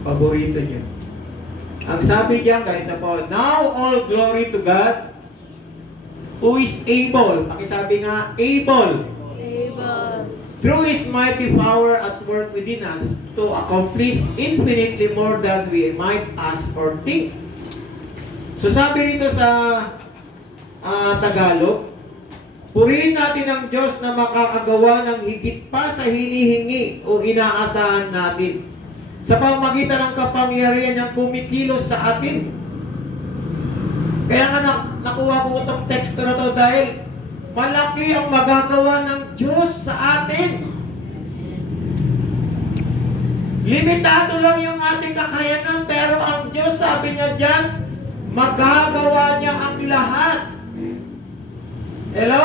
Paborito niyo. Ang sabi diyan, ganito po, now all glory to God, who is able, pakisabi nga, able, through His mighty power at work within us to accomplish infinitely more than we might ask or think. So sabi rito sa Tagalog, purihin natin ang Diyos na makakagawa ng higit pa sa hinihingi o inaasahan natin sa pamamagitan ng kapangyarihan niyang kumikilos sa atin. Kaya nga nakuha ko itong text na to dahil malaki ang magagawa ng Diyos sa atin. Limitado lang yung ating kakayanan, pero ang Diyos, sabi niya dyan, magagawa niya ang lahat. Hello?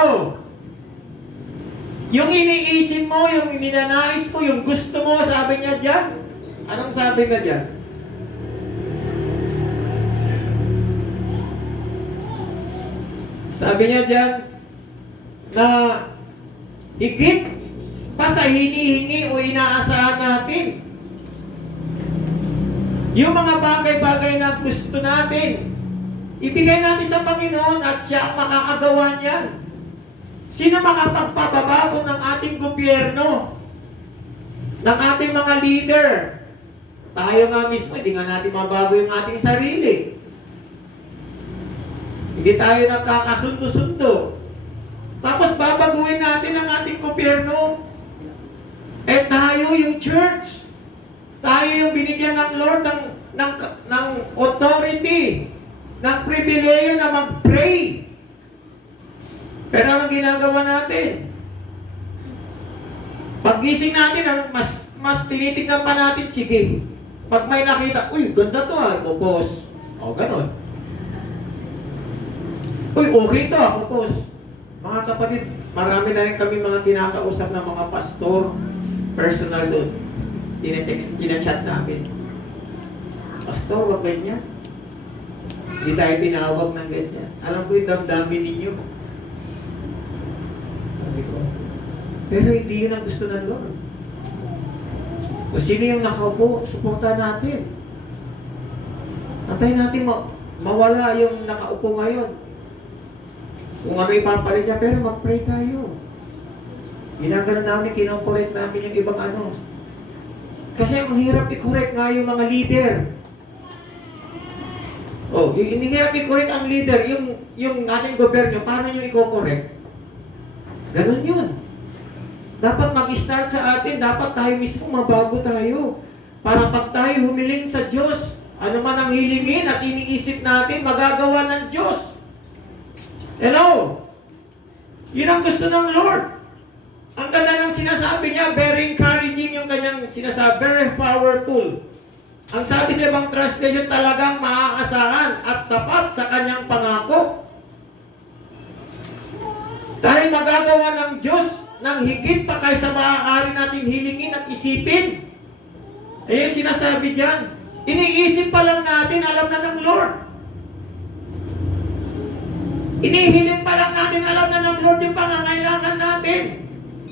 Yung iniisip mo, yung ninanais mo, yung gusto mo, sabi niya dyan. Anong sabi nga dyan? Sabi niya dyan, na higit pa sa hinihingi o inaasahan natin. Yung mga bagay-bagay na gusto natin, ibigay natin sa Panginoon at siya ang makakagawa niyan. Sino makapagpababago ng ating gobyerno? Ng ating mga leader? Tayo nga mismo, hindi nga natin mabago yung ating sarili. Hindi tayo nagkakasundo-sundo. Tapos babaguhin natin ang ating gobyerno. Eh tayo yung church. Tayo yung binigyan ng Lord ng authority, ng pribileyo na mag-pray. Pero ang ginagawa natin, paggising natin, mas tinitignan pa natin, sige. Pag may nakita, uy, ganda to post. O, ganon. Uy, okay to, post. Mga kapatid, marami na rin kami mga kinakausap ng mga pastor, personal doon. Tinachat namin. Pastor, wag ganyan. Hindi tayo tinawag ng ganyan. Alam ko yung damdamin ninyo. Sabi ko, pero hindi yun ang gusto ng Lord. Kung sino yung nakaupo, suporta natin. Antayin natin mawala yung nakaupo ngayon. Kung ano ipapalit niya, pero mag-pray tayo. Ginagano namin, kinokorek namin yung ibang ano. Kasi ang hirap i-correct nga yung mga leader. Oh, hirap i-correct ang leader, yung ating gobyerno, paano nyo i-correct? Ganun yun. Dapat mag-start sa atin, dapat tayo mismo mabago tayo. Para pag tayo humiling sa Diyos, ano man ang hilingin at iniisip natin, magagawa ng Diyos. Hello? Yun ang gusto ng Lord. Ang ganda ng sinasabi niya, very encouraging yung kanyang sinasabi, very powerful. Ang sabi sa ibang translation, talagang maaasahan at tapat sa kanyang pangako. Dahil magagawa ng Diyos ng higit pa kaysa maaari natin hilingin at isipin. Ayun sinasabi diyan. Iniisip pa lang natin, alam na ng Lord. Inihiling pa lang natin, alam na ng Lord yung pangangailangan natin.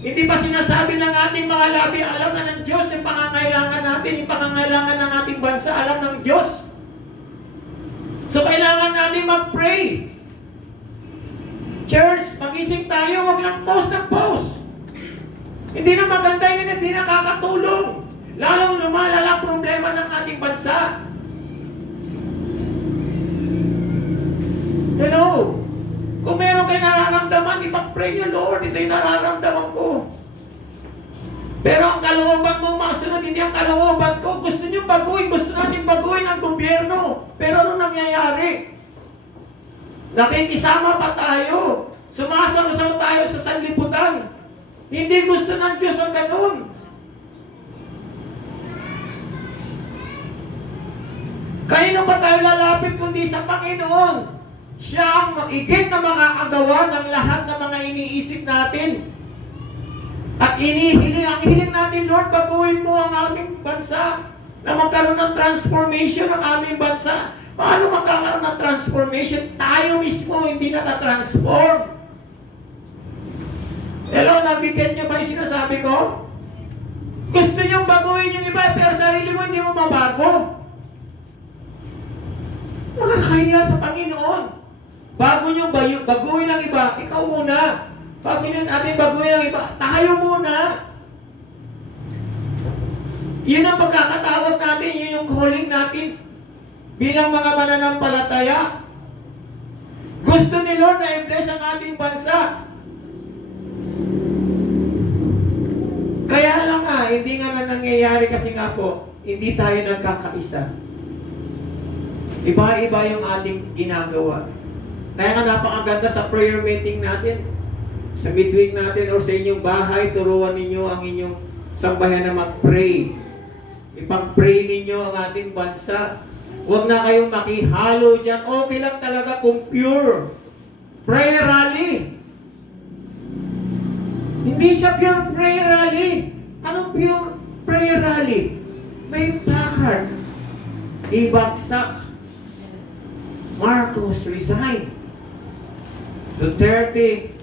Hindi pa sinasabi ng ating mga labi, alam na ng Diyos yung pangangailangan natin, yung pangangailangan ng ating bansa, alam ng Diyos. So kailangan natin mag-pray. Church, magising tayo, wag lang post ng post. Hindi na maganda yun, hindi nakakatulong. Lalong lumalala ang problema ng ating bansa. Hello? Kung meron kayo nararamdaman, ipag-pray nyo, Lord, ito yung nararamdaman ko. Pero ang kalooban mo masunod, hindi ang kalooban ko. Gusto nyo baguhin, gusto natin baguhin ang gobyerno. Pero anong nangyayari? Nakikisama pa tayo. Sumasaw-saw tayo sa sanlibutan. Hindi gusto ng Diyos ang ganun. Kanino ba tayo lalapit kundi sa Panginoon? Siya ang higit na makakagawa ng lahat ng mga iniisip natin. At ang hiling natin, Lord, baguhin mo ang aming bansa na magkaroon ng transformation ng aming bansa. Paano magkakaroon ng transformation? Tayo mismo hindi nata-transform. Hello, nabitin niyo ba yung sinasabi ko? Gusto niyong baguhin yung iba, pero sarili mo hindi mo mabago. Nakakahiya sa Panginoon. Bago niyong baguhin ang iba, ikaw muna. Bago niyong ating baguhin ang iba, tayo muna. Yun ang pagkakatawag natin, yun yung calling natin bilang mga mananampalataya. Gusto ni Lord na i-bless ang ating bansa. Kaya lang nga, hindi nga na nangyayari kasi nga po, hindi tayo nagkakaisa. Iba-iba yung ating ginagawa. Kaya nga napakaganda sa prayer meeting natin, sa midweek natin o sa inyong bahay, turuan ninyo ang inyong sambahan na mag-pray. Ipag-pray ninyo ang ating bansa. Huwag na kayong makihalo dyan. Okay lang talaga kung pure. Prayer rally. Hindi siya pure prayer rally. Anong pure prayer rally? May placard. Ibagsak. Marcos resign. Duterte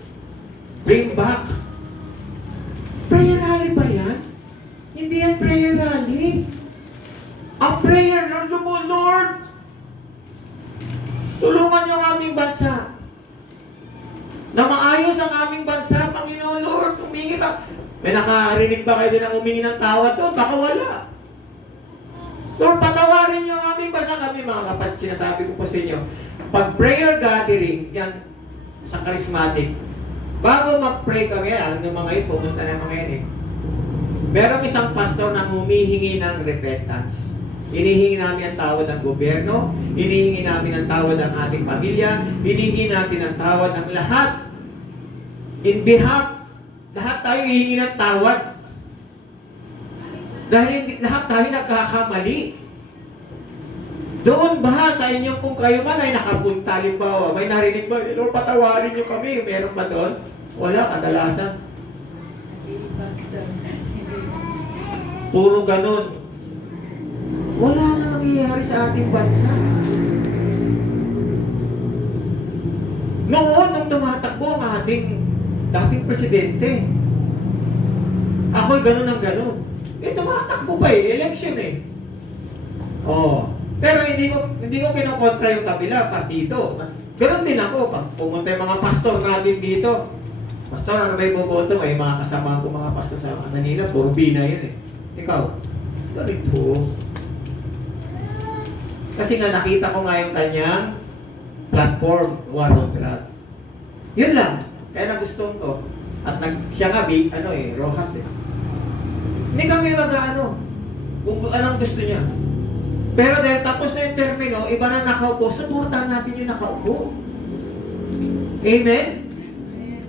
bring back. Prayer rally ba yan? Hindi yan prayer rally. Ang prayer, Lord, tulungan niyo ang aming bansa. Na maayos ang aming bansa, Panginoon Lord, humingi ka. May nakarinig ba kayo din ang humingi ng tawad doon? Baka wala. Lord, patawarin niyo ang aming bansa. Kami mga kapatid, sinasabi ko po sa inyo, pag prayer gathering, yan, sa charismatic, bago mag-pray kami, alam niyo mga yun, pumunta na mga yun eh. Merong isang pastor na humihingi ng repentance. Hinihingi namin ang tawad ng gobyerno, hinihingi namin ang tawad ng ating pamilya, hinihingi natin ang tawad ng lahat. In behalf, lahat tayo hihingi ng tawad. Dahil lahat tayo nagkakamali. Doon ba sa inyong kung kayo man ay nakapunta, limbawa, may narinig ba, Lord, patawarin niyo kami, meron ba doon? Wala, kadalasan. Puro ganun. Wala na nangyayari sa ating bansa. Noon, nung tumatakbo ang ating dating presidente, ako'y ganun ang ganun. Eh, tumatakbo pa eh, election eh. Oh. Pero hindi ko kinokontra yung kabila, partido. Ganun din ako, pag pumunta yung mga pastor natin dito. Pastor, ano ba yung boboto? May mga kasama ko mga pastor sa Manila, puro bina yun eh. Ikaw, ganito. Kasi nga nakita ko nga yung kanyang platform, War on Drugs. Yun lang. Kaya nagustuhan ko. At siya nga, Rojas eh. Hindi kami mag-ano. Kung anong gusto niya. Pero dahil tapos na yung termino, iba na nakaupo, supportan natin yung nakaupo. Amen?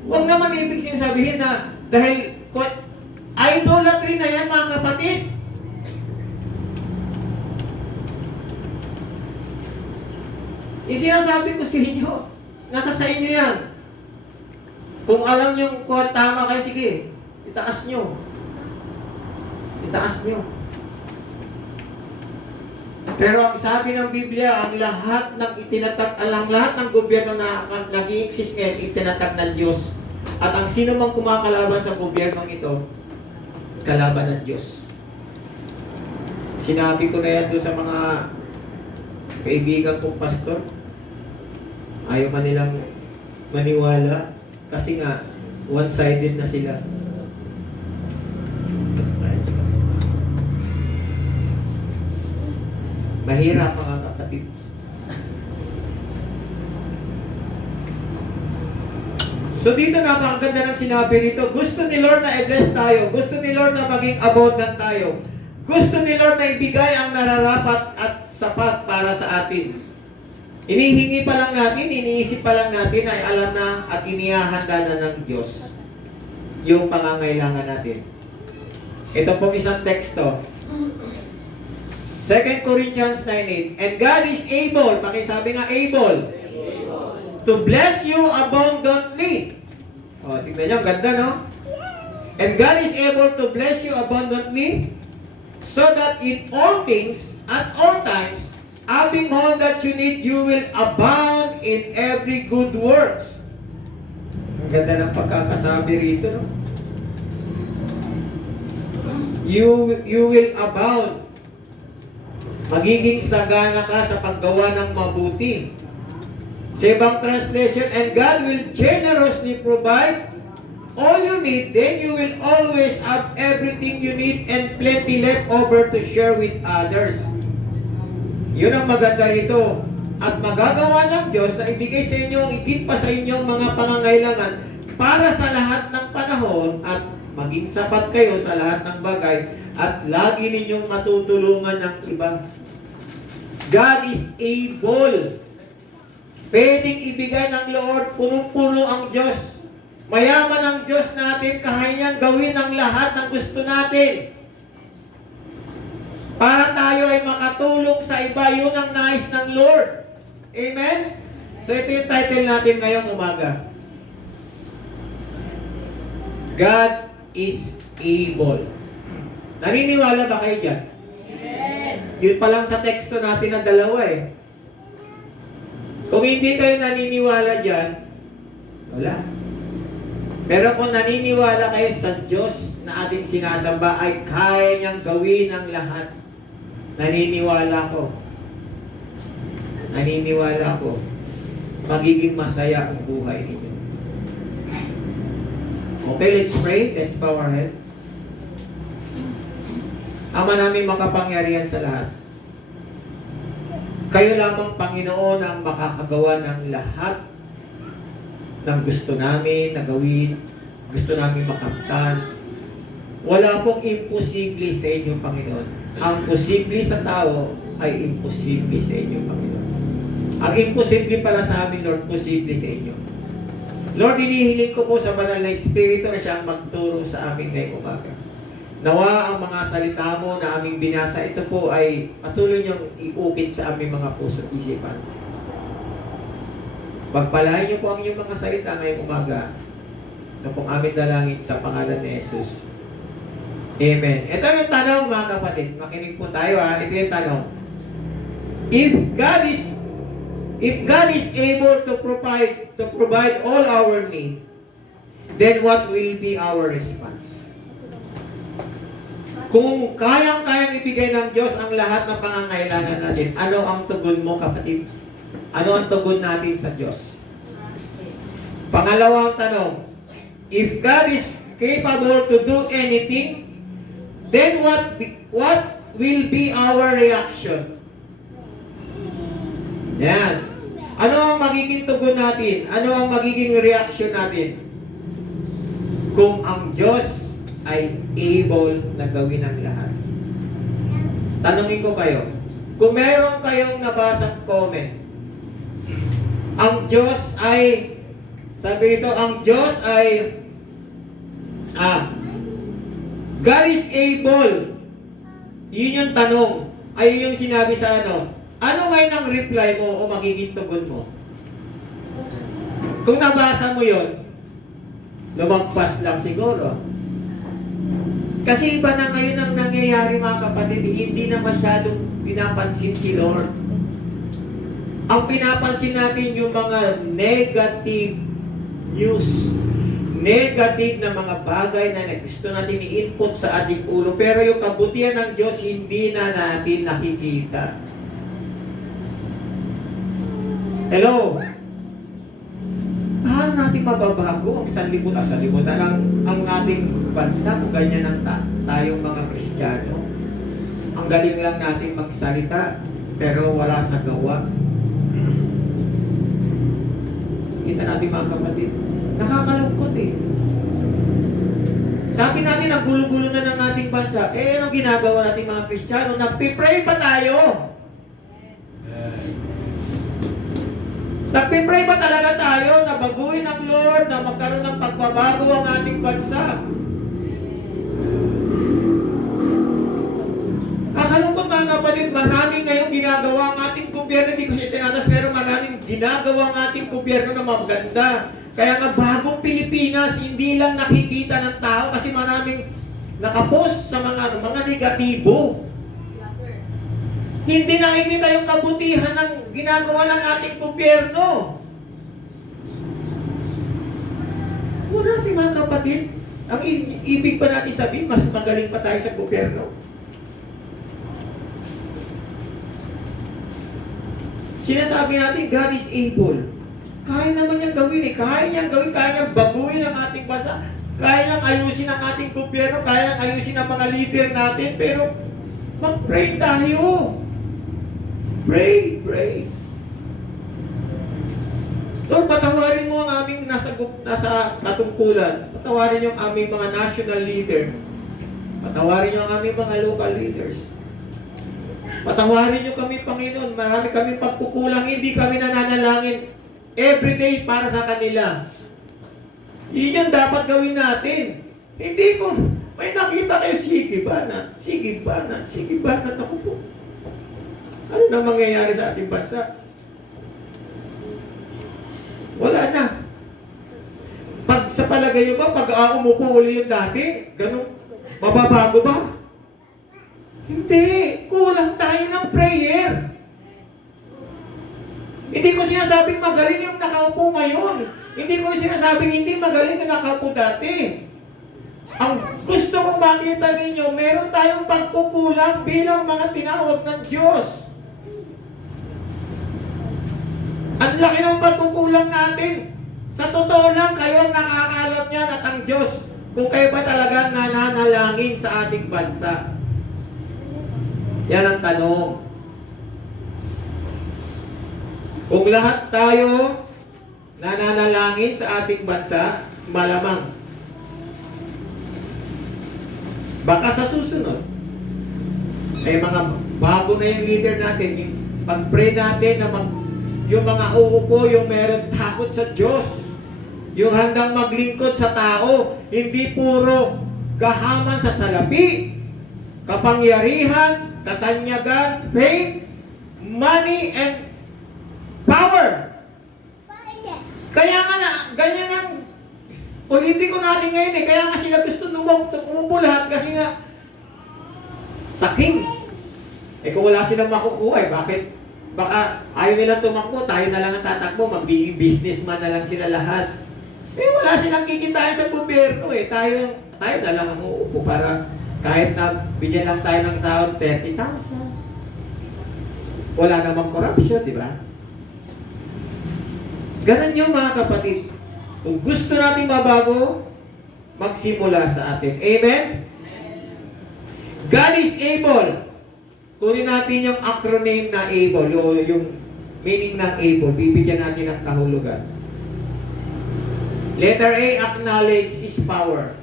Huwag naman ibig sabihin na dahil idolatry na yan mga kapatid. Sinasabi ko sa inyo, nasa sa inyo yan. Kung alam nyo kung tama kayo, sige, itaas nyo. Itaas nyo. Pero ang sabi ng Biblia, ang lahat ng gobyerno na nag-i-exist ngayon, itinatag ng Diyos. At ang sino mang kumakalaban sa gobyernong ito, kalaban ng Diyos. Sinabi ko na yan doon sa mga kaibigan kong pastor. Ayaw man nilang maniwala kasi nga one-sided na sila. Mahirap mga kapatid. So dito napakaganda ng sinabi rito, gusto ni Lord na i-bless tayo, gusto ni Lord na maging abundant tayo, gusto ni Lord na ibigay ang nararapat at sapat para sa atin. Inihingi pa lang natin, iniisip pa lang natin ay alam na at inihahanda na ng Diyos yung pangangailangan natin. Ito pong isang teksto. 2 Corinthians 9:8. And God is able, pakisabi nga able, to bless you abundantly. O, tignan nyo, ganda no? And God is able to bless you abundantly so that in all things, at all times, having all that you need, you will abound in every good works. Ang ganda ng pagkakasabi rito, no? You will abound. Magiging sagana ka sa paggawa ng mabuti. Sa ibang translation, and God will generously provide all you need, then you will always have everything you need and plenty left over to share with others. Yun ang maganda rito. At magagawa ng Diyos na ibigay sa inyo, igit pa sa inyong mga pangangailangan para sa lahat ng panahon at maging sapat kayo sa lahat ng bagay at lagi ninyong matutulungan ng iba. God is able. Pwedeng ibigay ng Lord, punong-puno ang Diyos. Mayaman ang Diyos natin, kaya gawin ang lahat ng gusto natin. Para tayo ay makatulong sa iba, yun ang nais ng Lord. Amen? So ito yung title natin ngayong umaga. God is able. Naniniwala ba kayo dyan? Amen. Yun pa lang sa teksto natin na dalawa eh. Kung hindi kayo naniniwala dyan, wala. Pero kung naniniwala kayo sa Diyos na ating sinasamba ay kaya niyang gawin ang lahat. Naniniwala ko. Naniniwala ko. Magiging masaya ang buhay ninyo. Okay, let's pray. Let's bow our head. Ama namin makapangyarihan sa lahat. Kayo lamang, Panginoon, ang makakagawa ng lahat ng gusto namin na gawin, gusto namin makamtan. Wala pong imposible sa inyo, Panginoon. Ang posible sa tao ay imposible sa inyo, Panginoon. Ang imposible pala sa amin, Lord, posible sa inyo. Lord, inihiling ko po sa banal na Espiritu na siyang magturo sa amin ngayong umaga. Nawa ang mga salita mo na aming binasa, ito po ay patuloy niyong iukit sa aming mga puso at isipan. Pagpalain niyo po ang inyong mga salita ngayong umaga na pong aming dalangin sa pangalan ni Jesus. Amen. Ito yung tanong, mga kapatid. Makinig po tayo ha. Ito yung tanong. If God is able to provide all our need, then what will be our response? Kung kayang-kayang ibigay ng Diyos ang lahat ng pangangailangan natin, ano ang tugon mo, kapatid? Ano ang tugon natin sa Diyos? Pangalawang tanong, if God is capable to do anything, then what will be our reaction? Yan. Ano ang magiging tugon natin? Ano ang magiging reaction natin? Kung ang Diyos ay able na gawin ang lahat. Tanungin ko kayo, kung meron kayong nabasang comment, ang Diyos ay, sabi ito, ang Diyos ay, God is able. Yun yung tanong. Ayun yung sinabi sa ano. Ano ngayon ang reply mo o magiging tugon mo? Kung nabasa mo yun, lumagpas lang siguro. Kasi iba na ngayon ang nangyayari, mga kapatid, hindi na masyadong pinapansin si Lord. Ang pinapansin natin yung mga negative news, negative na mga bagay na gusto natin i-input sa ating ulo. Pero yung kabutihan ng Diyos, hindi na natin nakikita. Hello? Paano natin mababago ang sanlibutan ang ating bansa kung ganyan ang tayong mga Kristiyano? Ang galing lang natin magsalita, pero wala sa gawa. Kita natin, mga kapatid, nakakalungkot eh. Sabi natin, ang gulo-gulo na ng ating bansa. Anong ginagawa natin, mga Kristiyano? Nagpipray pa tayo. Nagpipray ba talaga tayo na baguhin ng Lord, na magkaroon ng pagbabago ang ating bansa? Nakalungkot, mga kapatid, maraming ngayong ginagawa ang ating gobyerno, hindi ko siya tinatas, pero maraming ginagawa ang ating gobyerno na maganda. Kaya nga bagong Pilipinas, hindi lang nakikita ng tao kasi maraming nakapost sa mga negatibo. Hindi nakikita yung kabutihan ng ginagawa ng ating gobyerno. Wala natin, mga kapatid. Ang ibig ba natin sabihin, mas magaling pa tayo sa gobyerno? Sinasabi natin, God is able. Kaya naman niyang gawin eh. Kaya niyang gawin, kaya niyang baguhin ang ating bansa. Kaya niyang ayusin ang ating gobyerno, kaya niyang ayusin ang mga leader natin. Pero, mag-pray tayo. Pray, pray. Lord, patawarin mo ang aming nasa katungkulan. Patawarin niyo ang aming mga national leader. Patawarin niyo ang aming mga local leaders. Patawarin niyo kami, Panginoon. Marami kami pagkukulang. Hindi kami nananalangin everyday para sa kanila. Yun yung dapat gawin natin. Hindi ko, may nakita kayo, sige banat ako po. Ano na mangyayari sa ating bansa? Wala na. Pag sa palagay nyo ba, pag umupo uli yung dati, ganun, mababago ba? Hindi. Kulang tayo ng prayer. Hindi ko sinasabing magaling yung nakaupo ngayon. Hindi ko sinasabing hindi magaling yung nakaupo dati. Ang gusto kong makita ninyo, meron tayong pagkukulang bilang mga tinawag ng Diyos. Ang laki ng pagkukulang natin. Sa totoo lang, kayo ang nakakaalam niyan at ang Diyos kung kayo ba talagang nananalangin sa ating bansa. Yan ang tanong. Kung lahat tayo nananalangin sa ating bansa, malamang. Baka sa susunod, ay mga bago na yung leader natin, yung pag-pray natin na yung mga uupo, yung meron takot sa Diyos, yung handang maglingkod sa tao, hindi puro gahaman sa salapi, kapangyarihan, katanyagan, fame, money, and power. Kaya nga na, ganyan ang politiko natin ngayon eh. Kaya nga sila gusto umupo lahat kasi nga sa king. Eh kung wala silang makukuha eh, bakit? Baka ayaw nilang tumakbo, tayo na lang ang tatakbo, magiging businessman na lang sila lahat. Eh wala silang kikitain sa gobyerno eh. Tayo na lang ang uupo para kahit na bigyan lang tayo ng sahod 30,000. Wala namang corruption, di ba? Ganun yung mga kapatid. Kung gusto natin mabago, magsimula sa atin. Amen? God is able. Kunin natin yung acronym na able, yung meaning ng able. Bibigyan natin ng kahulugan. Letter A, acknowledge is power.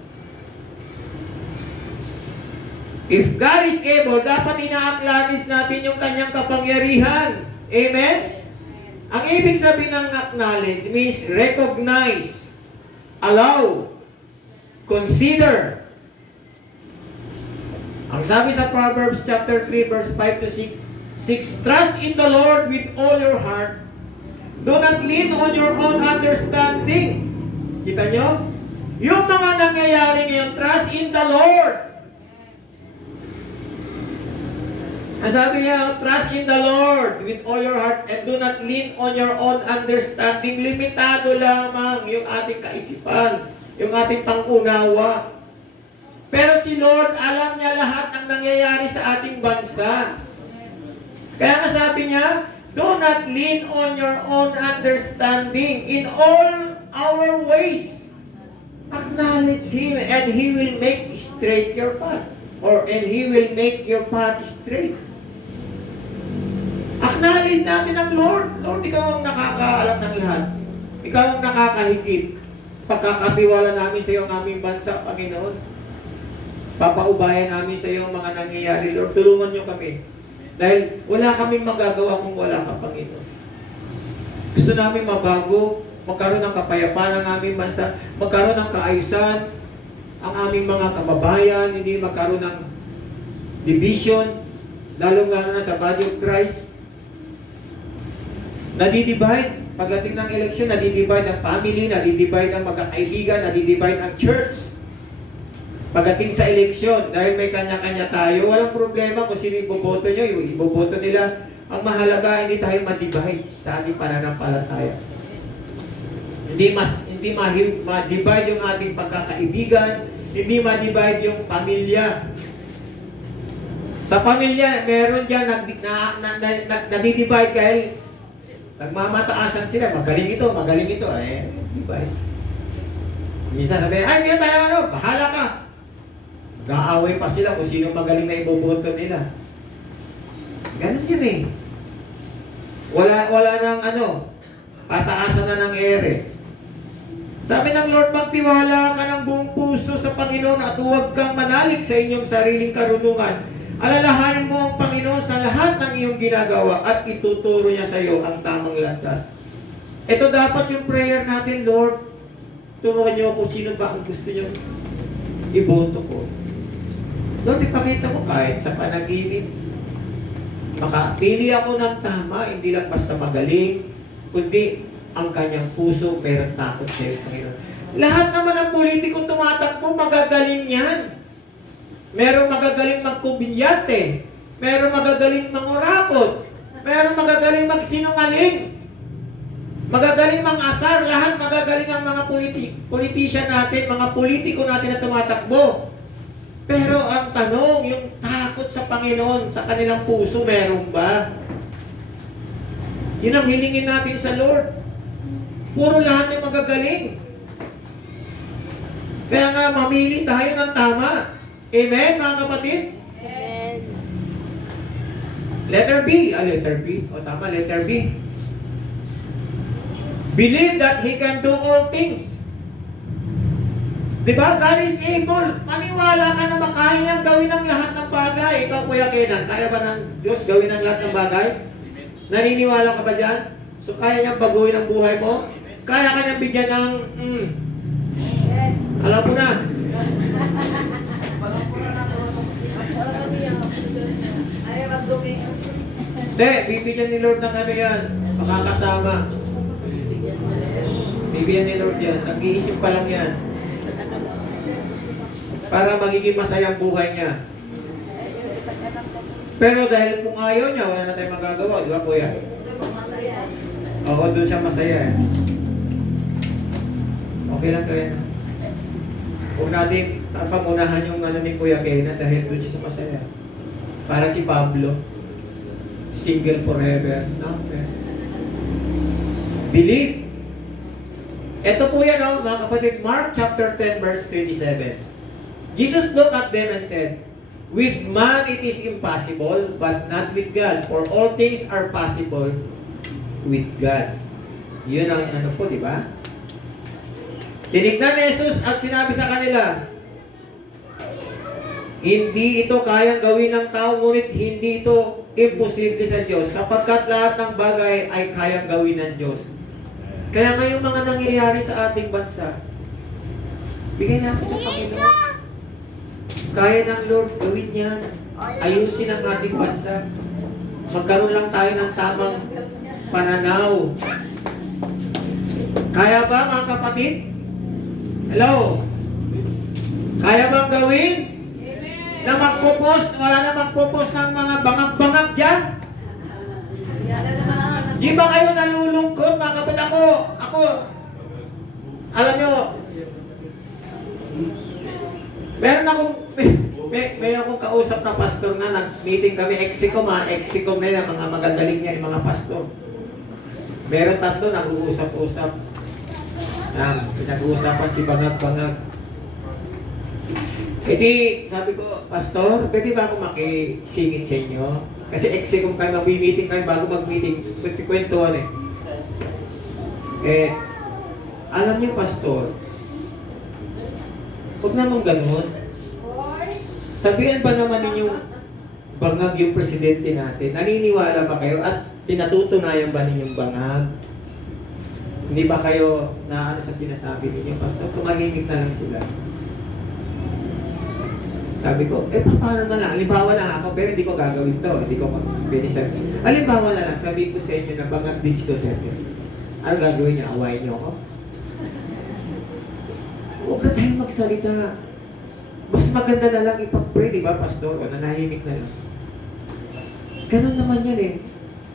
If God is able, dapat ina-acknowledge natin yung kanyang kapangyarihan. Amen? Ang ibig sabihin ng acknowledge means recognize, allow, consider. Ang sabi sa Proverbs chapter 3 verse 5 to 6, trust in the Lord with all your heart. Do not lean on your own understanding. Kita nyo? Yung mga nangyayari ngayon, trust in the Lord. Ang sabi niya, trust in the Lord with all your heart and do not lean on your own understanding. Limitado lamang yung ating kaisipan, yung ating pangunawa. Pero si Lord, alam niya lahat ng nangyayari sa ating bansa. Kaya nga sabi niya, do not lean on your own understanding. In all our ways, acknowledge Him and He will make straight your path. And He will make your path straight. Acknowledge natin ang Lord. Lord, Ikaw ang nakakaalam ng lahat. Ikaw ang nakakahigit. Pagkakatiwala namin sa iyo ang aming bansa, Panginoon. Papaubayan namin sa iyo ang mga nangyayari, Lord. Tulungan niyo kami. Dahil wala kaming magagawa kung wala ka, Panginoon. Gusto namin mabago, magkaroon ng kapayapaan ang aming bansa, magkaroon ng kaayusan ang aming mga kababayan, hindi magkaroon ng division, lalong-lalo na sa body of Christ. Nadidivide. Pagdating ng eleksyon, nadidivide ang family, nadidivide ang magkakaibigan, nadidivide ang church. Pagdating sa eleksyon, dahil may kanya-kanya tayo, walang problema kung sino iboboto nyo, yung iboboto nila. Ang mahalaga, hindi tayo ma-divide sa ating pananampalataya. Hindi ma-divide yung ating pagkakaibigan, Hindi ma-divide yung pamilya. Sa pamilya, meron dyan nadidivide dahil nagmamataasan sila. Magaling ito. Divide. Minsan sabi, ay, hindi na tayo ano, bahala ka. Nag-aaway pa sila kung sino magaling na iboboto nila. Ganun yun eh. Wala nang ano, pataasan na ng ere. Sabi ng Lord, magtiwala ka ng buong puso sa Panginoon at huwag kang manalig sa inyong sariling karunungan. Alalahanin mo ang Panginoon sa lahat ng iyong ginagawa at ituturo niya sa iyo ang tamang landas. Ito dapat yung prayer natin, Lord. Turuan niyo kung sino ba ang gusto niyo iboto ko. Lord, ipakita ko kahit sa panaginip. Makapili ako ng tama, hindi lang basta magaling, kundi ang kanyang puso mayroong takot sa iyo, Panginoon. Lahat naman ng politiko tumatakbo, magagaling yan. Merong magagaling magkubilyate, merong magagaling mangurakot, merong magagaling magsinungaling, magagaling mangasar, lahat magagaling ang mga politician natin, mga politiko natin na tumatakbo. Pero ang tanong, yung takot sa Panginoon, sa kanilang puso, meron ba? Yun ang hilingin natin sa Lord. Puro lahat yung magagaling. Kaya nga, mamili tayo ng tama. Amen, mga kapatid? Amen. Letter B. Letter B. O tama, letter B. Believe that He can do all things. Diba? God is able. Maniwala ka na makayang gawin ang lahat ng bagay. Ikaw, Kuya Kenan, kaya ba ng Diyos gawin ang lahat ng bagay? Naniniwala ka ba dyan? So, kaya niyang baguhin ang buhay mo? Kaya ka niyang bigyan ng, alam mo na. Hindi, bibigyan ni Lord ng ano yan. Makakasama. Bibigyan ni Lord yan. Nag-iisip pa lang yan. Para magiging masayang buhay niya. Pero dahil kung ayaw niya, wala na tayong magagawa. Di ba, Kuya? Oo, doon siya masaya eh. Okay lang kayo na. Huwag natin pangunahan yung ano ni Kuya Kenan dahil doon siya masaya. Para si Pablo. Single forever. No? Believe. Ito po yan, oh, mga kapatid. Mark chapter 10 verse 27. Jesus looked at them and said, with man it is impossible, but not with God. For all things are possible with God. Yun ang ano po, di ba? Tinignan ni Jesus at sinabi sa kanila, hindi ito kayang gawin ng tao, ngunit hindi ito imposible sa Diyos, sapagkat lahat ng bagay ay kayang gawin ng Diyos. Kaya ngayong mga nangyayari sa ating bansa, bigay natin sa Panginoon. Kaya ng Lord gawin yan. Ayusin ang ating bansa. Magkaroon lang tayo ng tamang pananaw. Kaya ba, mga kapatid? Hello? Kaya bang gawin? Na magpo-post, wala na magpo-post ng mga bangag-bangag dyan? Di ba kayo nalulungkot, mga kapatid? Ako, alam nyo, may akong kausap na pastor na nag-meeting kami, exicom na yan, mga magagaling yan, mga pastor. Meron tatlo nag-uusap-usap. Pinag-uusapan si bangag-bangag. Edi, sabi ko, pastor, pwede ba ako makisingit sa inyo? Kasi exicom kayo, mag-meeting kayo bago mag-meeting, kwentuhan alam niyo, pastor, huwag namang ganun. Sabihan ba naman ninyong bangag yung presidente natin? Naniniwala ba kayo at tinatutunayan ba ninyong bangag? Hindi ba kayo na ano sa sinasabi ninyo? Pastor, tumahimik na lang sila. Sabi ko, paano na lang? Halimbawa lang ako, pero hindi ko gagawin to. Hindi ko pinisabi. Halimbawa na lang, sabi ko sa inyo na bangag din si Duterte. Ano gagawin niya? Awayin niyo ako? Huwag na tayong magsalita. Mas maganda na lang ipag-pray, di ba, pastor? O nanahimik na lang. Ganun naman yan eh.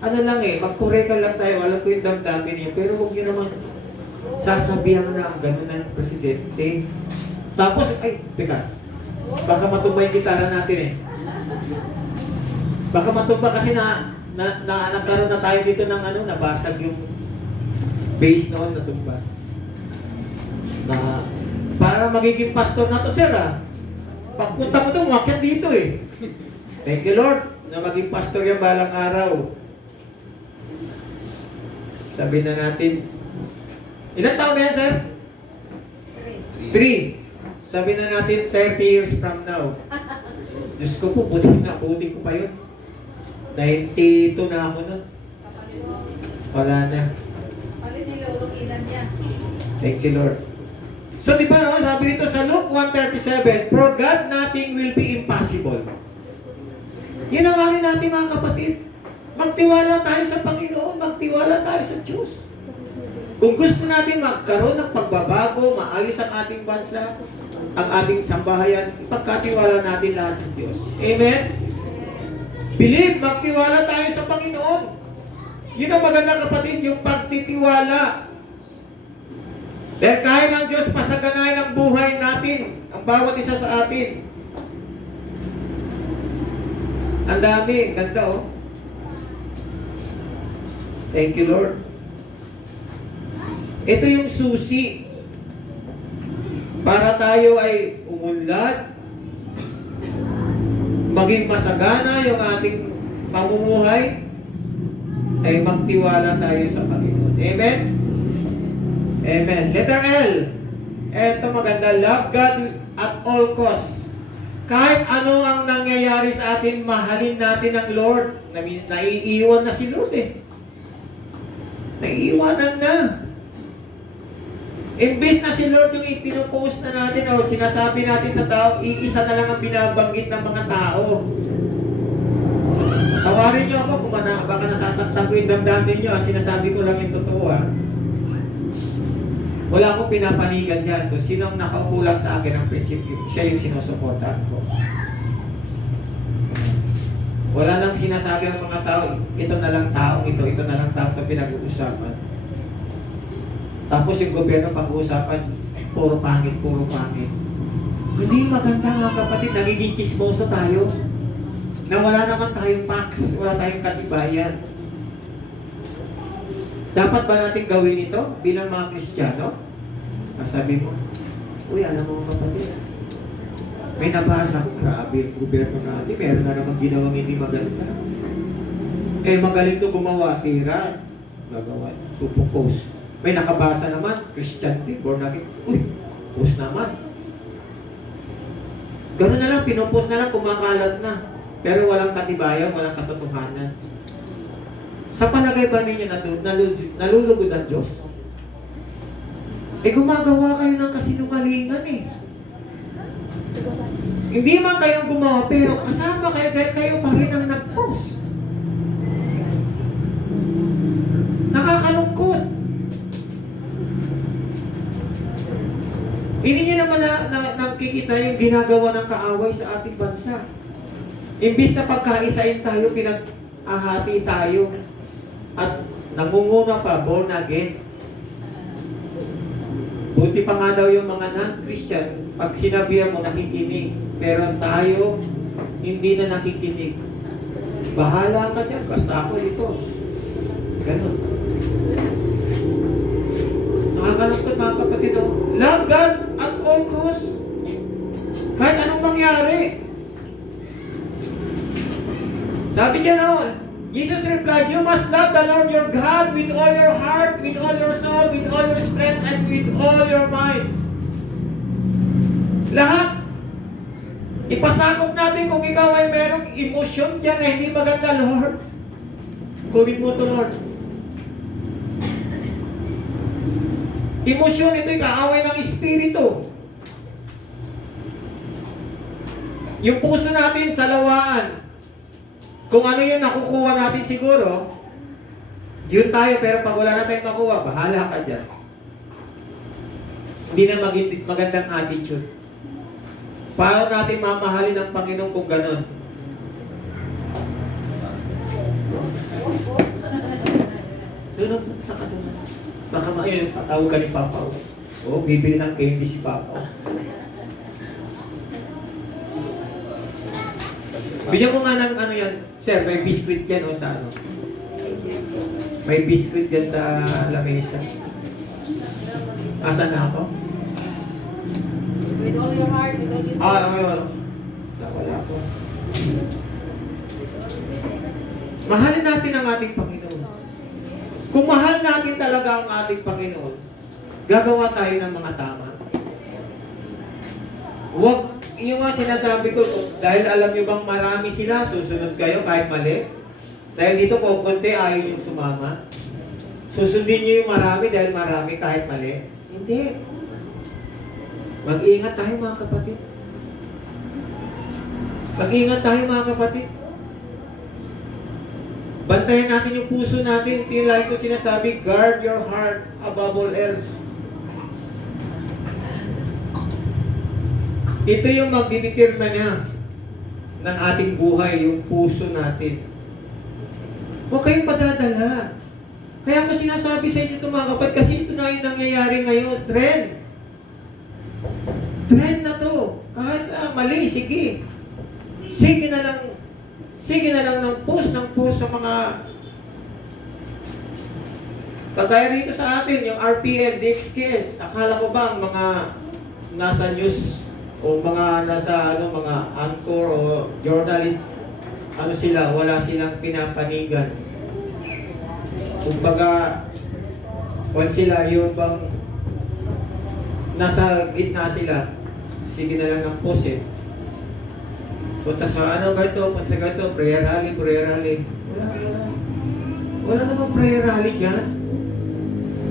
Ano lang eh, mag-correcta lang tayo. Alam ko yung damdamin niyo. Pero huwag niyo naman sasabihan na ganun ng presidente. Tapos, ay, teka. Baka matumba yung gitara natin eh. Baka matumba kasi nagkaroon na tayo dito ng ano, nabasag yung bass noon, natumba. Para magiging pastor na to, sir ah. Pagpunta mo doon, umakyat dito eh. Thank you Lord, na maging pastor yung balang araw. Sabi na natin, ilan taon na yan, sir? 3. Sabi na natin, 30 years from now. Diyos ko po, buti ko pa yun. 92 na ako nun. Wala na. Thank you, Lord. So, di ba, no? Sabi rito sa Luke 1:37, for God, nothing will be impossible. Yan ang anin natin, mga kapatid. Magtiwala tayo sa Panginoon, magtiwala tayo sa Diyos. Kung gusto natin magkaroon ng pagbabago, maayos ang ating bansa, ang ating sambahayan, ipagkatiwala natin lahat sa Diyos. Amen? Believe, magtiwala tayo sa Panginoon. Yun ang maganda, kapatid, yung pagtitiwala. Dahil kaya ng Diyos pasaganahin ang buhay natin, ang bawat isa sa atin. Ang dami, ganda oh. Thank you, Lord. Ito yung susi para tayo ay umunlad, maging masagana yung ating pamumuhay, ay magtiwala tayo sa Panginoon. Amen? Amen. Letter L. Ito maganda. Love God at all costs. Kahit ano ang nangyayari sa atin, mahalin natin ang Lord. Naiiwan na si Lord eh. Naiiwanan na. Imbes na si Lord yung ipinupost na natin o sinasabi natin sa tao, iisa na lang ang binabanggit ng mga tao. Tawarin niyo ako kung baka nasasaktan ko yung damdamin niyo. Sinasabi ko lang yung totoo ha. Wala akong pinapanigan dyan. Kung sinong nakaupo lang sa akin ang prinsipyo, siya yung sinusuportahan ko. Wala nang sinasabi ang mga tao, ito na lang taong ito na lang taong ito pinag-uusapan. Tapos yung gobyerno pag-uusapan, puro pangit. Hindi maganda mga kapatid, nagiging chismoso tayo. Na wala naman tayong facts, wala tayong katibayan. Dapat ba natin gawin ito bilang mga Kristiyano? Sabi mo, uy, alam mo kapatid, may nabasa, grabe yung gobyerno natin, meron na naman ginawang hindi magaling na. Magaling to gumawa, tira, gagawa, post. May nakabasa naman, Christian din, born again, uy, post naman. Ganoon na lang, pinopost na lang, kumakalat na. Pero walang katibayan, walang katotohanan. Sa palagay ba ninyo nalulugod ang Diyos? Gumagawa kayo ng kasinungalingan eh. Hindi man kayong gumawa, pero kasama kayo dahil kayo pa rin ang nag-post. Nakakalungkot. Hindi nyo naman nakikita yung ginagawa ng kaaway sa ating bansa. Imbis na pagkaisain tayo, pinag-ahati tayo. At nangunguna pa, born again. Buti pa nga daw yung mga non-Christian, pag sinabihan mo, nakikinig. Pero tayo, hindi na nakikinig. Bahala ka dyan, basta ako ito. Ganun. Nakakalungkot mga kapatid. Love God at all costs. Kahit anong mangyari. Sabi niya noon, Jesus replied, you must love the Lord your God with all your heart, with all your soul, with all your strength, and with all your mind. Lahat. Ipasakop natin kung ikaw ay merong emosyon dyan na hindi maganda, Lord. Kunin mo to, Lord. Emosyon, ito'y kaaway ng Espiritu. Yung puso natin sa lawaan, kung ano yun nakukuha natin siguro, yun tayo, pero pag wala na tayong makuha, bahala ka dyan. Hindi na magandang attitude. Paano natin mamahalin ang Panginoon kung gano'n? Doon, saka doon. Baka matawag ka ni Papa. Oo, bibili ng candy si Papa. Bigyan ko nga ng ano yan. Sir, may biscuit yan o sa ano? May biscuit yan sa lamesa. Asan na ako? With all your heart, with all your soul. Wala. Wala ko. Mahalin natin ang ating Panginoon. Kung mahal natin talaga ang ating Panginoon, gagawa tayo ng mga tama. Huwag, yung nga sinasabi ko, dahil alam nyo bang marami sila, susunod kayo kahit mali. Dahil dito kukunti, ayaw yung sumama. Susundin nyo yung marami dahil marami kahit mali. Hindi. Mag-ingat tayo mga kapatid. Mag-ingat tayo mga kapatid. Bantayan natin yung puso natin. Ito yung lagi ko sinasabi, guard your heart above all else. Ito yung magdidetermine na ng ating buhay, yung puso natin. Huwag kayong padadala. Kaya ko sinasabi sa inyo ito mga kapatid, kasi ito na yung nangyayari ngayon. Trend. Trend na to. Kahit mali, sige. Sige na lang ng post sa mga kagaya rito sa atin, yung RPN, DXKS. Akala ko ba ang mga nasa news o mga nasa mga anchor o journalist, sila, wala silang pinapanigan. Kumbaga, sila yung bang nasa gitna sila, sige na lang ng post eh. Punta sa ganito, punta sa ganito, prayer rally. Wala namang prayer rally dyan.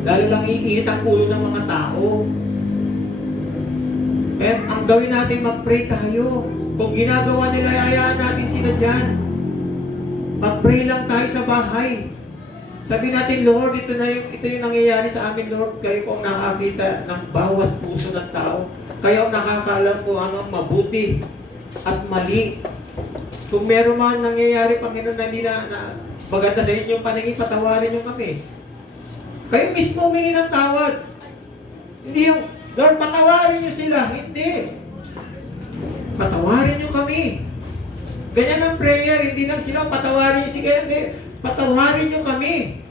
Lalo lang iinit ang ulo ng mga tao. Ang gawin natin, mag-pray tayo. Kung ginagawa nila, hayaan natin sila dyan. Mag-pray lang tayo sa bahay. Sabi natin, Lord, ito yung nangyayari sa amin, Lord. Kayo kung nakakita ng bawat puso ng tao. Kayo nakakaalam kung ano mabuti at mali. Kung meron man nangyayari, Panginoon, na hindi na maganda sa inyong paningin, patawarin nyo kami. Kayo mismo humingi ng tawad. Hindi yung, Lord, patawarin nyo sila. Hindi. Patawarin nyo kami. Ganyan ang prayer. Hindi lang sila patawarin nyo si kaya. Hindi. Patawarin nyo kami.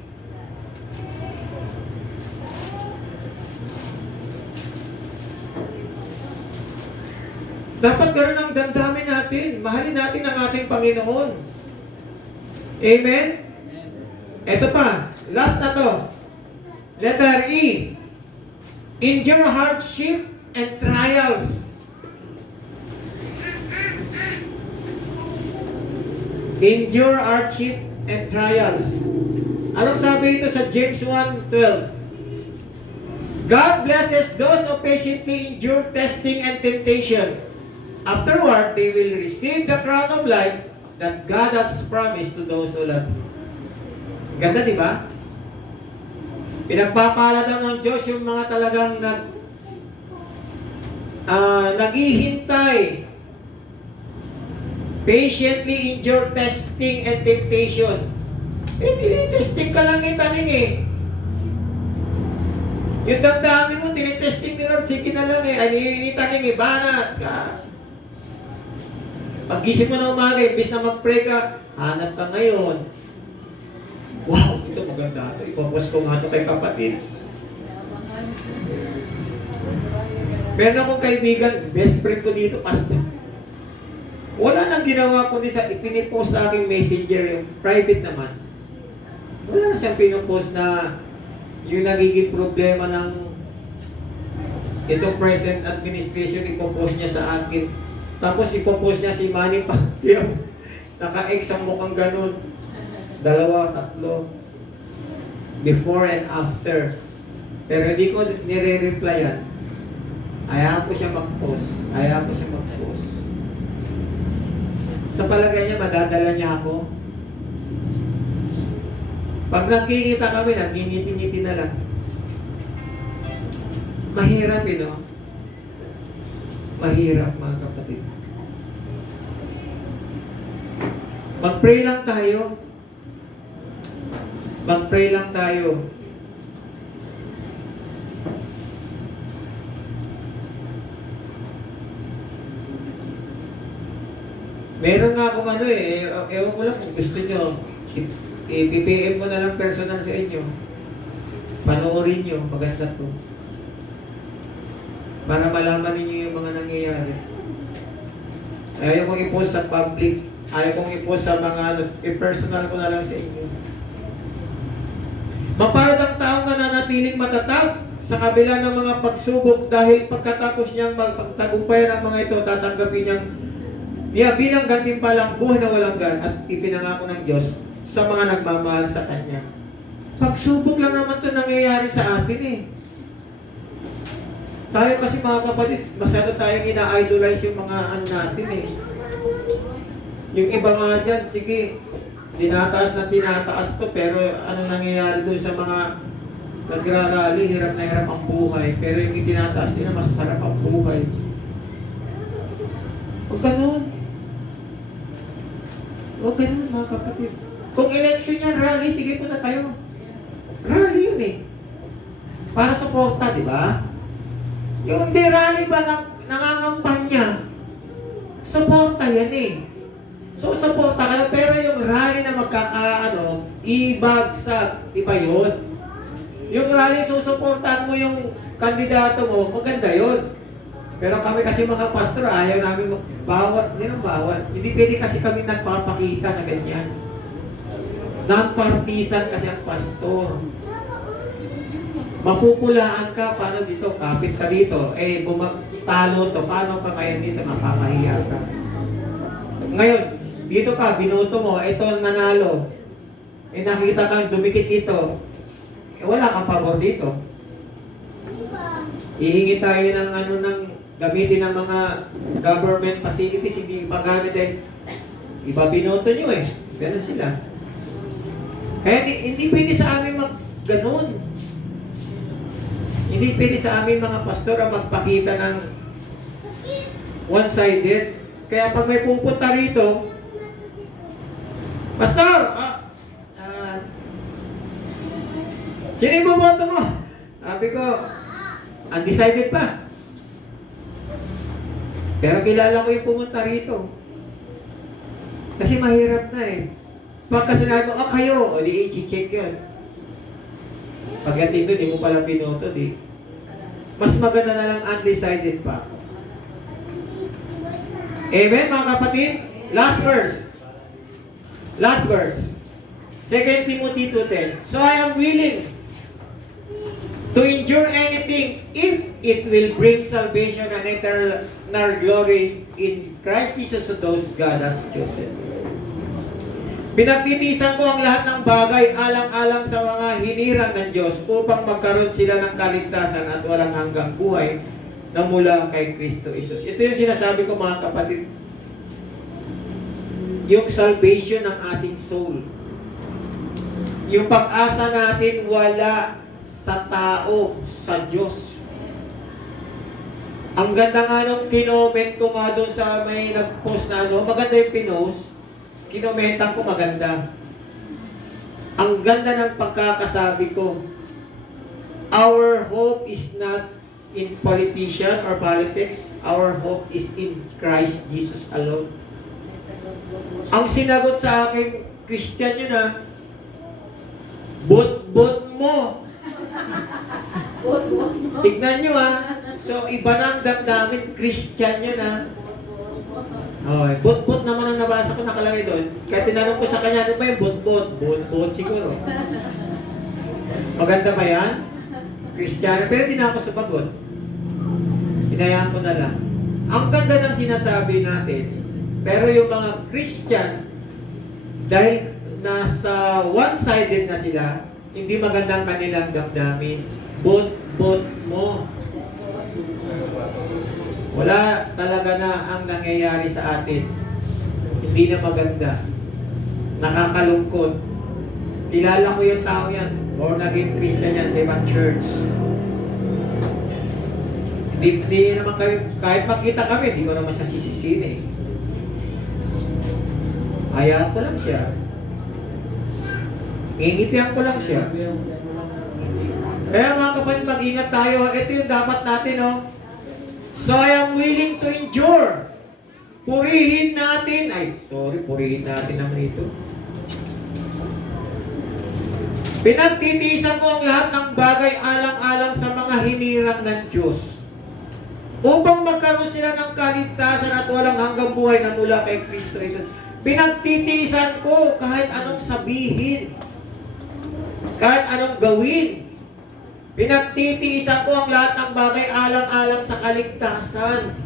Dapat ganoon ang damdamin natin. Mahalin natin ang ating Panginoon. Amen? Ito pa. Last na to. Letter E. Endure hardship and trials. Endure hardship and trials. Anong sabi ito sa James 1:12? God blesses those who patiently endure testing and temptation. Afterward, they will receive the crown of life that God has promised to those who love Him. Ganda, di ba? Pinagpapala daw ng Diyos yung mga talagang naghihintay. Patiently endure testing and temptation. Tinitesting ka lang ni taning eh. Yung damdamin mo, tinitesting ni Lord, sige na lang eh. Ay, taning eh, banat ka. Pag-gising mo na umaga, imbis na mag-pray ka, hanap ka ngayon. Wow, ito maganda ito. Ipopost ko nga ito kay kapatid. Meron akong kaibigan, best friend ko dito, pastor. Wala nang ginawa kundi sa ipinipost sa aking messenger, yung private naman. Wala na siyang pinopost na yung nagiging problema ng itong present administration, ipopost niya sa akin. Tapos ipopost niya si Manny Pacquiao. Naka-ex ang mukhang ganun. 2, 3. Before and after. Pero hindi ko nire-replyan. Hayaan ko siya mag-post. Sa palagay niya, madadala niya ako. Pag nakikita kami, nangingiti-ngiti na lang. Mahirap no? Mahirap mga kapatid. Mag-pray lang tayo. Mag-pray lang tayo. Meron nga akong ano ewan ko lang kung gusto nyo, i-PPM ko na lang personal sa inyo. Panoorin nyo, maganda to. Para malaman ninyo yung mga nangyayari. Ayaw kong i-post sa public, ayaw kong i-post sa mga ano, i-personal ko na lang sa inyo. Mapalad ang taong nananatiling matatag sa kabila ng mga pagsubok dahil pagkatapos niyang magpagtagumpayan ang mga ito, tatanggapin niya bilang gantimpalang buhay na walang gan at ipinangako ng Diyos sa mga nagmamahal sa Kanya. Pagsubok lang naman ito nangyayari sa atin eh. Tayo kasi mga kapatid, masyado tayong ina-idolize yung mga ano natin eh. Yung iba nga dyan, sige, tinataas na tinataas to, pero anong nangyayari doon sa mga nagrarally, hirap na hirap ang buhay, pero yung itinataas nila, masasarap ang buhay. Huwag ganun. Huwag ganun mga kapatid. Kung election yan, rally, sige po na tayo. Rally yun eh. Para suporta, di ba? Yung di rally ba nangangampanya, suporta yan eh. So, suporta ka na, pero yung rally na ibagsak, iba yun. Yung rally, susuportahan mo yung kandidato mo, maganda yun. Pero kami kasi mga pastor, ayaw namin bawat, hindi pwede kasi kami nagpapakita sa ganyan. Non-partisan kasi ang pastor. Mapupulaan ka, paano dito, kapit ka dito, bumagtalo to, paano ka kaya dito, mapapahiya ka. Ngayon, dito ka, binoto mo, ito nanalo. Nakita kang dumikit dito, wala kang pabor dito. Ihingi tayo ng gamitin ng mga government facilities, hindi magamit iba binoto nyo Ganun sila. Kaya hindi pwede sa amin ganun. Hindi pwede sa amin mga pastor ang magpakita ng one-sided. Kaya pag may pupunta rito, Pastor! Sino yung bumoto mo? Sabi ko, undecided pa. Pero kilala ko yung pumunta rito. Kasi mahirap na Pagka sinabi mo, kayo, o di i-check yun. Pagdating doon, di mo pala binoto, di. Mas maganda na lang undecided pa. Amen, mga kapatid? Last verse. Last verse. 2 Timothy 2:10. So I am willing to endure anything if it will bring salvation and eternal glory in Christ Jesus to those God has chosen. Pinagtitiisan ko ang lahat ng bagay alang-alang sa mga hinirang ng Diyos upang magkaroon sila ng kaligtasan at walang hanggang buhay na mula kay Kristo Jesus. Ito yung sinasabi ko mga kapatid. Yung salvation ng ating soul. Yung pag-asa natin wala sa tao, sa Diyos. Ang ganda nga nung kinoment ko nga doon sa may nag-post na maganda yung pinost. Kinomentan ko maganda. Ang ganda ng pagkakasabi ko. Our hope is not in politician or politics. Our hope is in Christ Jesus alone. Ang sinagot sa akin, Christian yun Bot mo. Tignan nyo So, iba na ang damdamin, Christian yun Okay. Bot naman ang nabasa ko nakalagay doon. Kaya tinanong ko sa kanya, ano ba yung bot siguro. Maganda ba yan? Kristiyano. Pero di na ako sumagot. Hinayaan ko na lang. Ang ganda ng sinasabi natin, pero yung mga Christian, dahil nasa one-sided na sila, hindi magandang kanilang damdamin. Bot mo. Wala talaga na ang nangyayari sa atin. Hindi na maganda. Nakakalungkot. Kilala ko yung tao yan. Or naging Christian yan sa ibang church. Hindi naman kayo, kahit makita kami, hindi ko naman siya sisisihin Hayaan ko lang siya. Ingitihan ko lang siya. Kaya mga kapatid, mag-ingat tayo. Ito yung dapat natin So I am willing to endure Purihin natin naman ito. Pinagtitiisan ko ang lahat ng bagay alang-alang sa mga hinirang ng Diyos, upang magkaroon sila ng kaligtasan at walang hanggang buhay na mula kay Kristo Jesus. Pinagtitiisan ko kahit anong sabihin, kahit anong gawin. Pinagtitiisan ko ang lahat ng bagay alang-alang sa kaligtasan.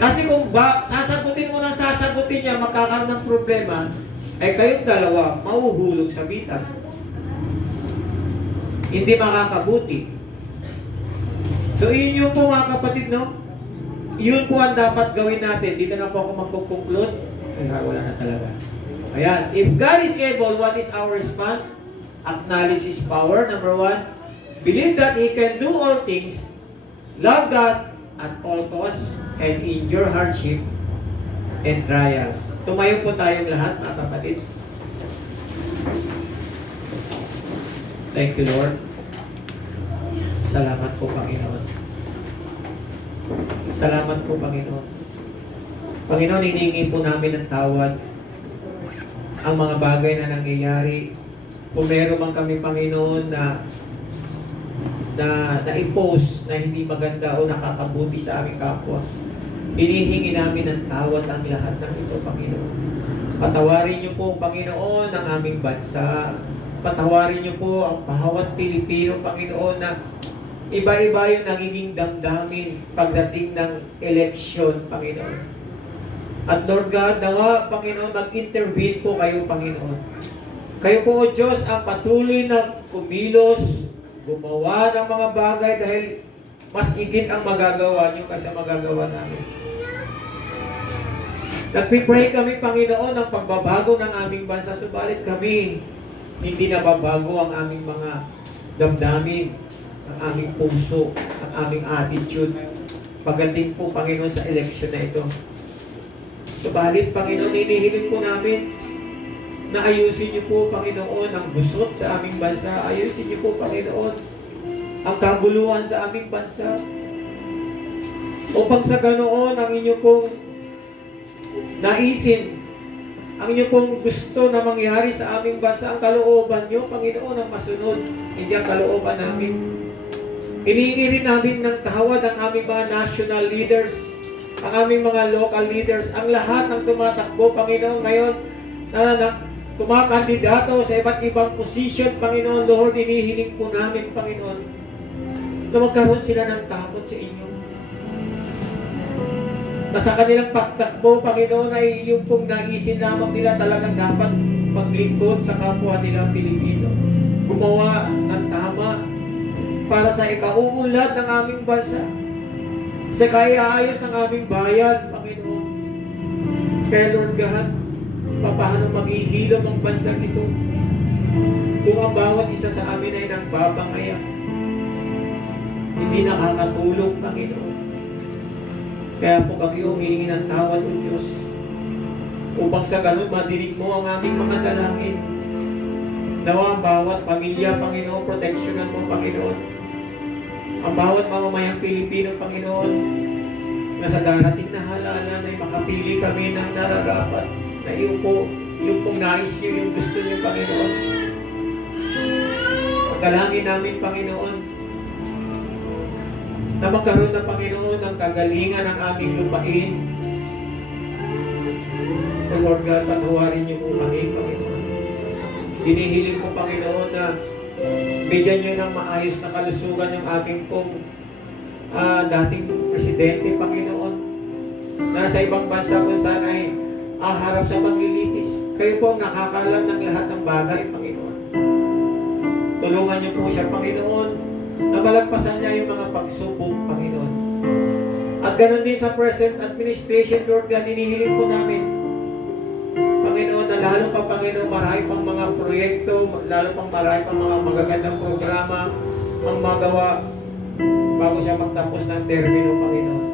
Kasi kung sasagutin mo ng sasagutin niya, magkakaroon ng problema, ay kayong dalawa mahuhulog sa bitan. Hindi makakabuti. So yun yung po mga kapatid, no? Yun po ang dapat gawin natin. Dito na po ako magkukonklud. Ay, wala na talaga. Ayan. If God is able, what is our response? Acknowledge His power. Number 1. Believe that He can do all things. Love God at all costs and endure hardship and trials. Tumayo po tayong lahat, mga kapatid. Thank you, Lord. Salamat po, Panginoon. Salamat po, Panginoon. Panginoon, hiningi po namin ng tawad ang mga bagay na nangyayari. Kung meron man kami, Panginoon, na-impose na hindi maganda o nakakabuti sa aming kapwa, hinihingi namin ng tawad ang lahat ng ito, Panginoon. Patawarin niyo po, Panginoon, ang aming bansa. Patawarin niyo po ang bawat Pilipino, Panginoon, na iba-iba yung nagiging damdamin pagdating ng eleksyon, Panginoon. At Lord God, nawa, Panginoon, mag-intervene po kayo, Panginoon. Kayo po, O Diyos, ang patuloy na kumilos, gumawa ng mga bagay dahil mas higit ang magagawa niyo kaysa magagawa namin. Nagpipray kami, Panginoon, ng pagbabago ng aming bansa, subalit kami hindi nababago ang aming mga damdamin, ang aming puso, ang aming attitude pagdating po, Panginoon, sa eleksyon na ito. Subalit, Panginoon, hinihiling po namin na ayusin niyo po, Panginoon, ang gusot sa aming bansa. Ayusin niyo po, Panginoon, ang kabuluhan sa aming bansa. Upang sa ganoon, ang inyo pong naisin, ang inyo pong gusto na mangyari sa aming bansa, ang kalooban niyo, Panginoon, ang masunod, hindi ang kalooban namin. Hinihingi rin namin ng tawad ang aming mga national leaders, ang aming mga local leaders, ang lahat ng tumatakbo, Panginoon, ngayon, na kumakandidato sa iba't ibang position, Panginoon, Lord, hinihiling po namin, Panginoon, na magkaroon sila ng takot sa inyo. Na sa kanilang pagtakbo, Panginoon, ay yung pong naisin lamang nila talagang dapat maglingkod sa kapwa nila Pilipino. Gumawa ng tama para sa ikauunlad ng aming bansa, sa kaiayos ng aming bayan, Panginoon. Kaya Lord God, paano maghihilom ang bansa nito kung ang bawat isa sa amin ay nagbabangaya, hindi nakakatulong, Panginoon. Kaya po kami humihingi ng tawad, O Diyos, upang sa ganun madinig mo ang aming mga dalangin. Nawa ang bawat pamilya, Panginoon, proteksyonan mo, Panginoon. Ang bawat mamamayang Pilipino, Panginoon, na sa darating na halalan ay makapili kami ng nararapat na yung pong nais niyo, yung gusto niyo, Panginoon. Ang dalangin namin, Panginoon, na magkaroon ng Panginoon ng kagalingan ng aming lupain. O Lord God, patawarin niyo po kami, Panginoon. Hinihiling ko, Panginoon, na bigyan niyo ng maayos na kalusugan yung aming pong dating presidente, Panginoon, na sa ibang bansa kung saan ay harap sa paglilitis. Kayo po ang nakakalam ng lahat ng bagay, Panginoon. Tulungan niyo po siya, Panginoon, na malagpasan niya yung mga pagsubok, Panginoon. At ganoon din sa present administration, Lord God, hinihiling po namin, Panginoon, na lalo pa, Panginoon, marami pang mga proyekto, lalo pang marami pang mga magagandang programa ang magawa bago siya magtapos ng termino, Panginoon.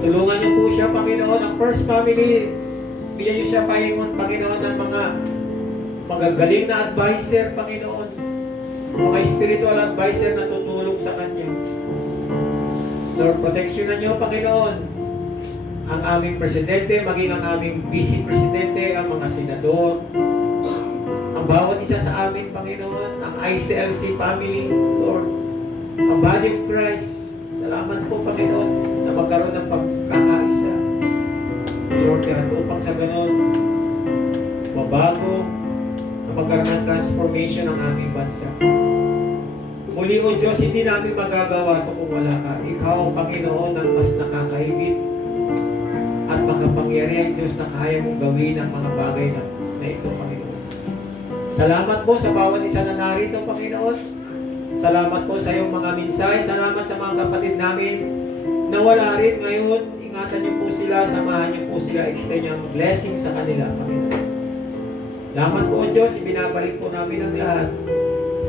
Tulungan niyo po siya, Panginoon, ang first family, bigyan niyo siya, Panginoon, ng mga magagaling na advisor, Panginoon, mga spiritual advisor na tutulong sa kanya. Lord, proteksyonan niyo, Panginoon, ang aming presidente, maging ang aming vice presidente, ang mga senador, ang bawat isa sa amin, Panginoon, ang ICLC family, Lord, ang body of Christ. Salamat po, Panginoon, na magkaroon ng pagkakaisa. Lord, yan, upang sa ganun, mabago, na magkaroon ng transformation ng aming bansa. Muli, O Diyos, hindi namin magagawa ito kung wala ka. Ikaw, Panginoon, ang mas nakakahigit at makapangyarihan, Diyos, na kaya mong gawin ang mga bagay na ito, Panginoon. Salamat po sa bawat isa na narito, Panginoon. Salamat po sa iyong mga minsay. Salamat sa mga kapatid namin na wala rin ngayon. Ingatan niyo po sila, samahan niyo po sila, extend niyo ang blessing sa kanila, Panginoon. Salamat po, Diyos, ibinabalik po namin ang lahat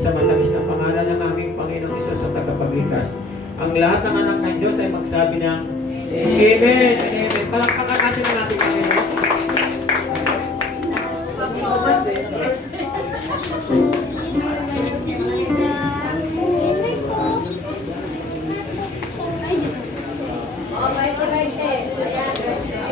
sa matamis na pangalan ng aming Panginoong Isus sa tagapagligtas. Ang lahat ng anak ng Diyos ay magsabi ng Amen. Amen. Palakpakan natin ang ating Panginoon. Oh, may birthday. Ayan, birthday.